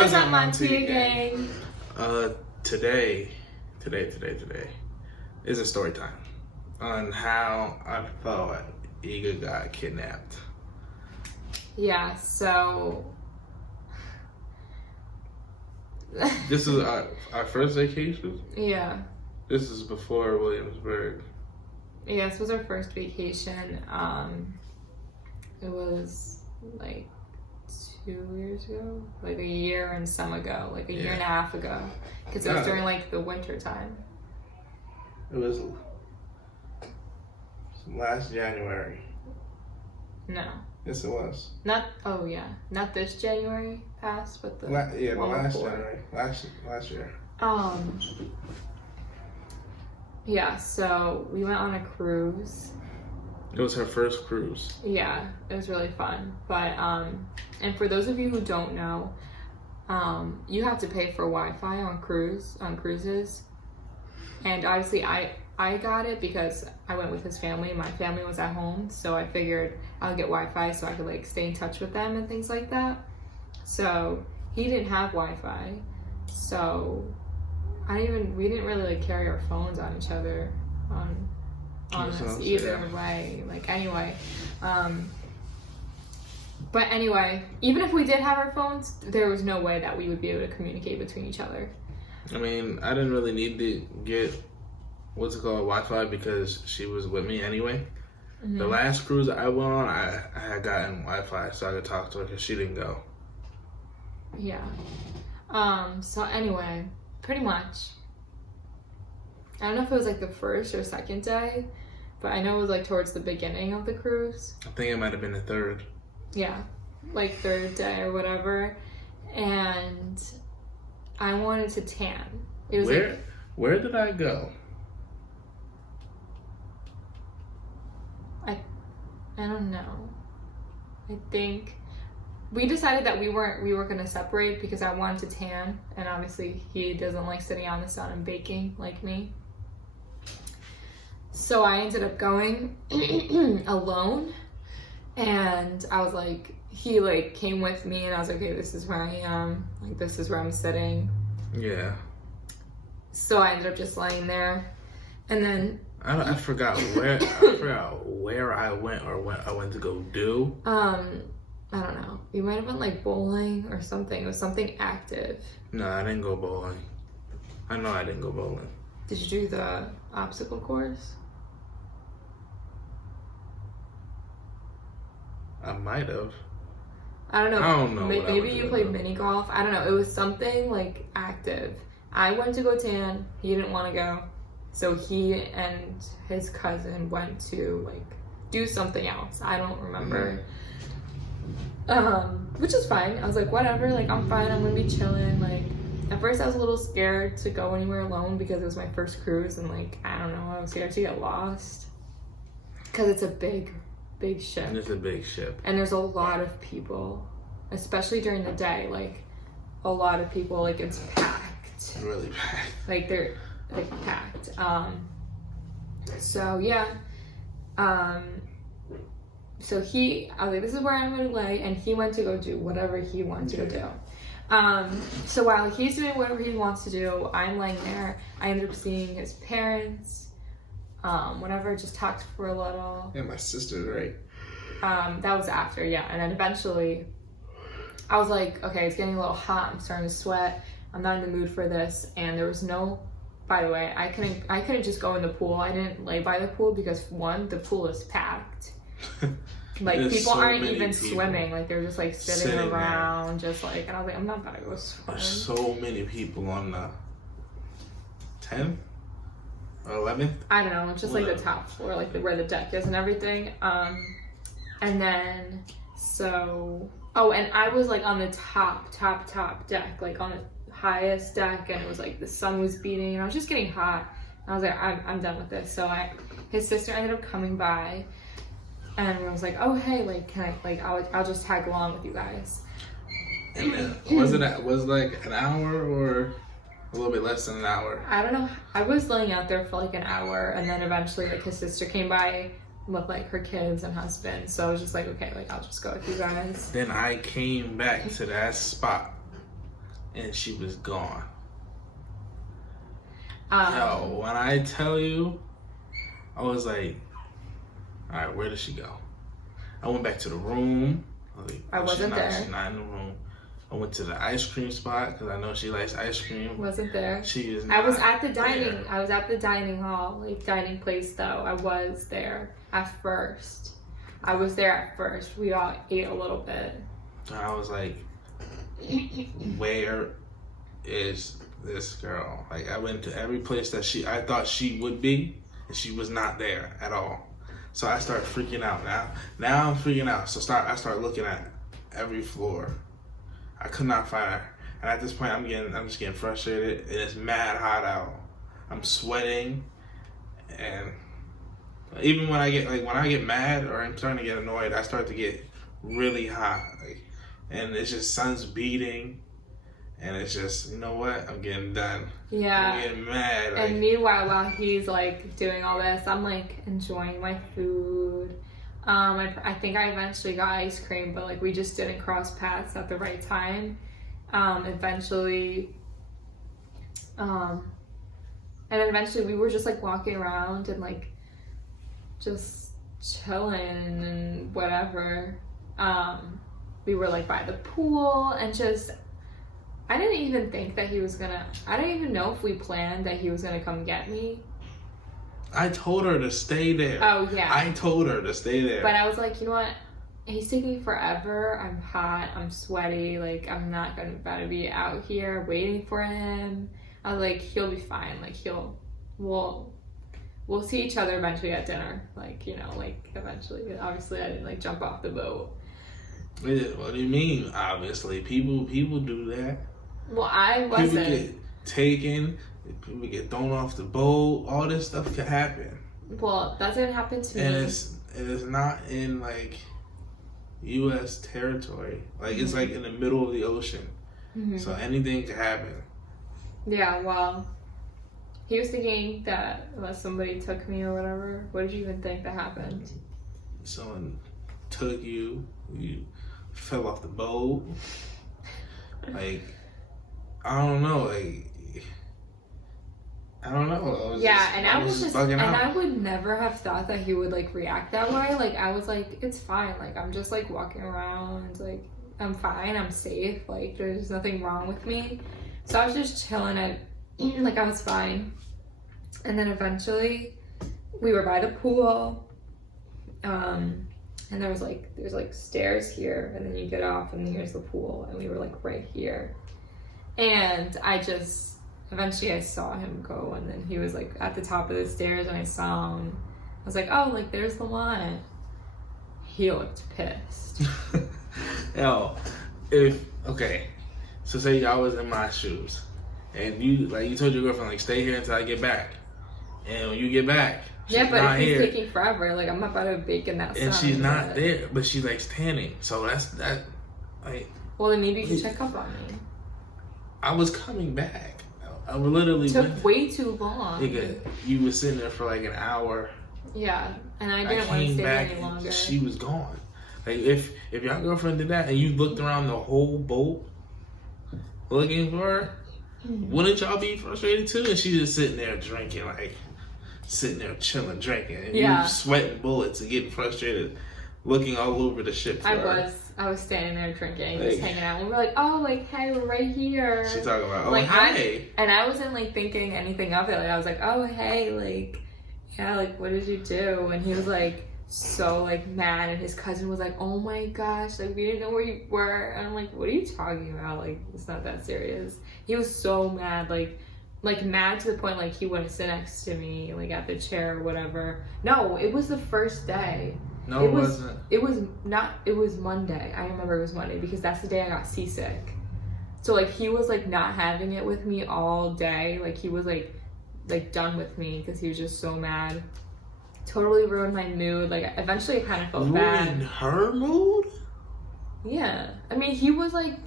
What is up, Montigagang gang? Today is a story time on how I thought Iga got kidnapped. Yeah, so This is our first vacation? yeah. This is before Williamsburg. Yeah, this was our first vacation. It was like 2 years ago, like a year and some ago, like a year and a half ago, because it was during like the winter time. It was last January. No. Yes, it was. Not not this January past, but the last before. January, last year. Yeah, so we went on a cruise. It was her first cruise. Yeah, it was really fun. But and for those of you who don't know, you have to pay for Wi-Fi on cruises. And obviously I got it because I went with his family. My family was at home, so I figured I'll get Wi-Fi so I could like stay in touch with them and things like that. So he didn't have Wi-Fi, so we didn't really like carry our phones on each other on us either way. Like anyway, but anyway, even if we did have our phones, there was no way that we would be able to communicate between each other. I mean, I didn't really need to get Wi-Fi because she was with me anyway. Mm-hmm. The last cruise I went on, I had gotten Wi-Fi so I could talk to her because she didn't go. Yeah. So anyway, pretty much. I don't know if it was like the first or second day, but I know it was like towards the beginning of the cruise. I think it might have been the third. Yeah, like third day or whatever. And I wanted to tan. It was where did I go? I don't know. I think we decided that we were gonna separate because I wanted to tan, and obviously he doesn't like sitting out in the sun and baking like me. So I ended up going alone, and I was like, he like came with me, and I was like, okay, this is where I am, like this is where I'm sitting. Yeah. So I ended up just laying there, and then I forgot where I went or what I went to go do. I don't know. You might have went like bowling or something. It was something active. No, I didn't go bowling. I know I didn't go bowling. Did you do the obstacle course? I might have. I don't know. I don't know. Maybe you played mini golf. I don't know. It was something like active. I went to go tan. He didn't want to go. So he and his cousin went to like do something else. I don't remember. Which is fine. I was like, whatever, like I'm fine, I'm gonna be chilling. Like at first I was a little scared to go anywhere alone because it was my first cruise, and like I don't know, I was scared to get lost because it's a big ship. And it's a big ship. And there's a lot of people, especially during the day, like a lot of people, like it's packed. Really packed. Like they're like packed. So yeah. So I was like, this is where I'm gonna lay, and he went to go do whatever he wanted to go do. So while he's doing whatever he wants to do, I'm laying there. I ended up seeing his parents, whatever, just talked for a little. Yeah, my sister's right. That was after, yeah. And then eventually, I was like, okay, it's getting a little hot. I'm starting to sweat. I'm not in the mood for this. And there was no, by the way, I couldn't just go in the pool. I didn't lay by the pool because one, the pool is packed. Like people aren't even swimming, like they're just like sitting around there. Just like, and I was like, I'm not about to go swim. There's so many people on the 10th or 11th. I don't know, it's just like the top floor, like where the deck is and everything. And then and I was like on the top deck, like on the highest deck, and it was like the sun was beating and I was just getting hot. And I was like, I'm done with this. So his sister ended up coming by. And I was like, oh hey, like can I, like I'll just tag along with you guys. And then was like an hour or a little bit less than an hour? I don't know. I was laying out there for like an hour, and then eventually like his sister came by with like her kids and husband. So I was just like, okay, like I'll just go with you guys. Then I came back to that spot and she was gone. Yo, when I tell you, I was like, all right, where did she go? I went back to the room. I was like, I wasn't there. She's not in the room. I went to the ice cream spot because I know she likes ice cream. Wasn't there. She is not I was at the dining. there. I was at the dining hall, like dining place though. I was there at first. I was there at first. We all ate a little bit. And I was like, where is this girl? Like, I went to every place that I thought she would be, and she was not there at all. So I started freaking out. Now I'm freaking out. So I start looking at every floor. I could not find her. And at this point, I'm just getting frustrated. And it's mad hot out. I'm sweating. And even when I get mad or I'm starting to get annoyed, I start to get really hot. And it's just sun's beating. And it's just, you know what? I'm getting done. Yeah. I'm getting mad. And meanwhile, while he's like doing all this, I'm like enjoying my food. I think I eventually got ice cream, but like we just didn't cross paths at the right time. Eventually, and then eventually we were just like walking around and like just chilling and whatever. We were like by the pool and just, I didn't even think that he was gonna, I didn't even know if we planned that he was gonna come get me. I told her to stay there. Oh, yeah. I told her to stay there. But I was like, you know what? He's taking forever. I'm hot. I'm sweaty. Like, I'm not gonna be out here waiting for him. I was like, he'll be fine. Like, we'll see each other eventually at dinner. Like, you know, like, eventually. Obviously, I didn't, like, jump off the boat. What do you mean, obviously? People do that. Well, I wasn't. People get taken. People get thrown off the boat. All this stuff could happen. Well, that didn't happen to me. And it's not in like U.S. territory. Like it's like in the middle of the ocean. Mm-hmm. So anything could happen. Yeah, well, he was thinking that unless somebody took me or whatever. What did you even think that happened? Someone took you. You fell off the boat. Like I don't know. Like. I don't know. I would never have thought that he would like react that way. Like I was like, it's fine. Like I'm just like walking around. Like I'm fine. I'm safe. Like there's nothing wrong with me. So I was just chilling like I was fine. And then eventually we were by the pool. And there's like stairs here, and then you get off, and then here's the pool, and we were like right here. And eventually I saw him go, and then he was like at the top of the stairs, and I saw him. I was like, oh, like there's Lamont. He looked pissed. Yo, so say y'all was in my shoes, and you told your girlfriend like stay here until I get back, and when you get back, yeah, but if he's taking forever, like I'm about to bake in that sun. And she's not there, but she's like standing. So that's like. Well, then maybe you can check up on me. I was coming back. I literally took way too long. Nigga, you was sitting there for like an hour. Yeah, and I didn't want to stay there any longer. She was gone. Like if your girlfriend did that and you looked around the whole boat looking for her, wouldn't y'all be frustrated too? And she's just sitting there drinking, like sitting there chilling, drinking, and you sweating bullets and getting frustrated, looking all over the ship. I was standing there drinking, just hanging out. And we're like, oh, like, hey, we're right here. She's talking about, oh, like, hey. And I wasn't, like, thinking anything of it. Like, I was like, oh, hey, like, yeah, like, what did you do? And he was, like, so, like, mad. And his cousin was like, oh, my gosh, like, we didn't know where you were. And I'm like, what are you talking about? Like, it's not that serious. He was so mad, like mad to the point, like, he wouldn't sit next to me, like, at the chair or whatever. No, it was the first day. No, it wasn't. It was Monday. I remember it was Monday because that's the day I got seasick. So like he was like not having it with me all day. Like he was like done with me because he was just so mad. Totally ruined my mood. Like eventually I kind of felt bad. Ruined her mood? Yeah. I mean he was like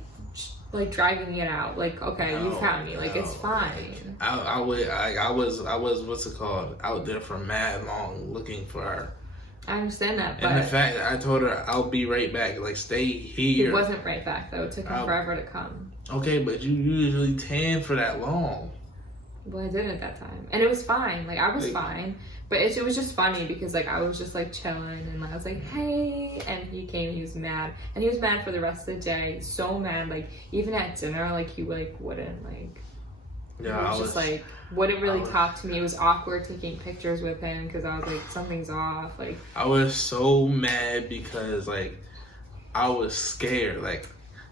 dragging me out. Like okay, you found me. Like it's fine. I was what's it called? Out there for mad long looking for her. I understand that, but... And the fact that I told her, I'll be right back, like, stay here. He wasn't right back, though. It took him forever to come. Okay, but you usually tan for that long. Well, I didn't at that time, and it was fine. Like I was fine, but it was just funny because like I was just like chilling, and I was like, "Hey," and he came. He was mad, and he was mad for the rest of the day. So mad, like even at dinner, like he like wouldn't like. Yeah, I was just like wouldn't really talk to me. It was awkward taking pictures with him because I was like something's off. Like I was so mad because like I was scared. Like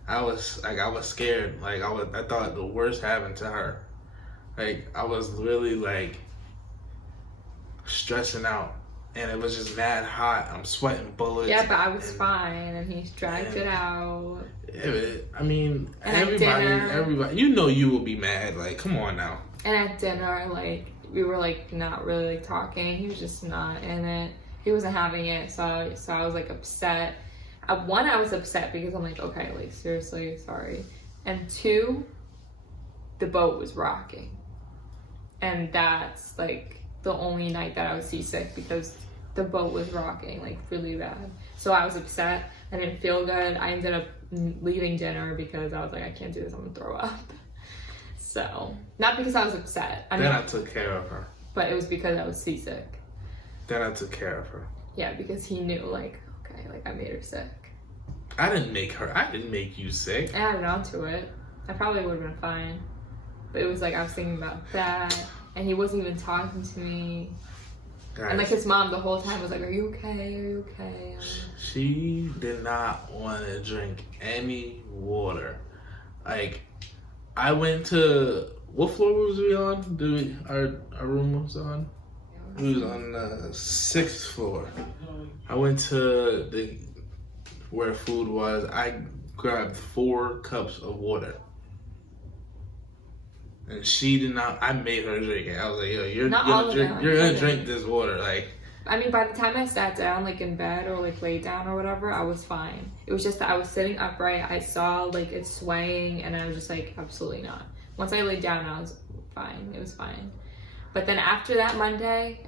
I was scared. Like I thought the worst happened to her. Like I was really like stressing out, and it was just mad hot. I'm sweating bullets. yeah, but I was fine, and he dragged it out. I mean, And at dinner, everybody, you know, you will be mad. Like, come on now. And at dinner, like we were like not really like talking. He was just not in it. He wasn't having it, so I was like upset. One, I was upset because I'm like, okay, like seriously, sorry. And two, the boat was rocking, and that's like the only night that I was seasick because the boat was rocking like really bad. So I was upset. I didn't feel good. I ended up leaving dinner because I was like, I can't do this. I'm gonna throw up. So not because I was upset. I took care of her. But it was because I was seasick. Then I took care of her. Yeah, because he knew like, okay, like I made her sick. I didn't make you sick. I added on to it. I probably would have been fine. But it was like I was thinking about that, and he wasn't even talking to me. Guys, and like his mom the whole time was like, "Are you okay? Are you okay?" She did not want to drink any water. Like, I went to what floor was we on? Our room was on. We was on the 6th floor. I went to where food was. I grabbed 4 cups of water. And she did not. I made her drink it. I was like, "Yo, you're gonna drink this water." Like, I mean, by the time I sat down, like in bed or like laid down or whatever, I was fine. It was just that I was sitting upright. I saw like it swaying, and I was just like, absolutely not. Once I laid down, I was fine. It was fine. But then after that one day,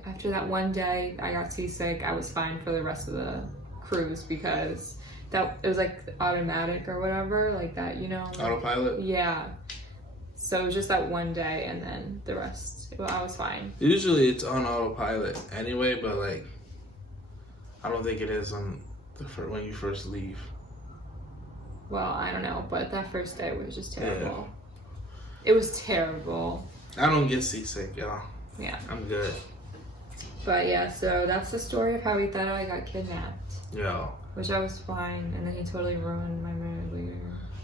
I got seasick. I was fine for the rest of the cruise because it was like automatic or whatever, like that, you know. Autopilot. Yeah. So it was just that one day, and then the rest, I was fine. Usually it's on autopilot anyway, but like, I don't think it is on when you first leave. Well, I don't know, but that first day was just terrible. Yeah. It was terrible. I don't get seasick, y'all. Yeah. I'm good. But yeah, so that's the story of how he thought I got kidnapped. Yeah. Which I was fine, and then he totally ruined my mood later.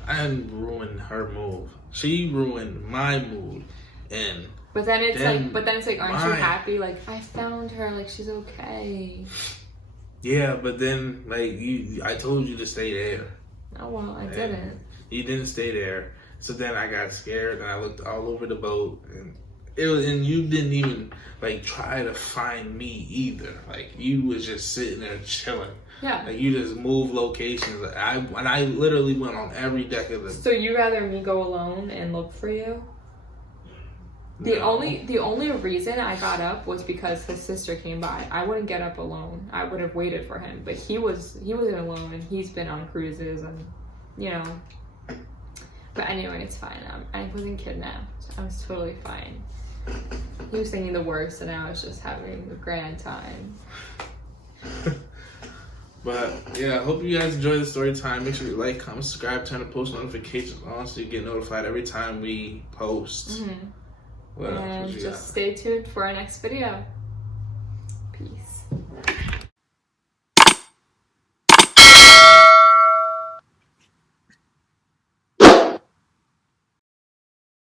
I didn't ruin her move. She ruined my mood, and but then it's like, aren't you happy? Like, I found her. Like, she's okay. Yeah, but then like I told you to stay there. Oh well, I didn't. You didn't stay there, so then I got scared and I looked all over the boat, and you didn't even like try to find me either. Like, you was just sitting there chilling. Yeah. Like, you just move locations. I literally went on every deck of the. So you rather me go alone and look for you? The only reason I got up was because his sister came by. I wouldn't get up alone. I would have waited for him. But he wasn't alone, and he's been on cruises, and you know. But anyway, it's fine. I wasn't kidnapped. I was totally fine. He was thinking the worst, and I was just having a grand time. But yeah, I hope you guys enjoy the story time. Make sure you like, comment, subscribe, turn the post notifications on so you get notified every time we post. Mm-hmm. And just stay tuned for our next video. Peace.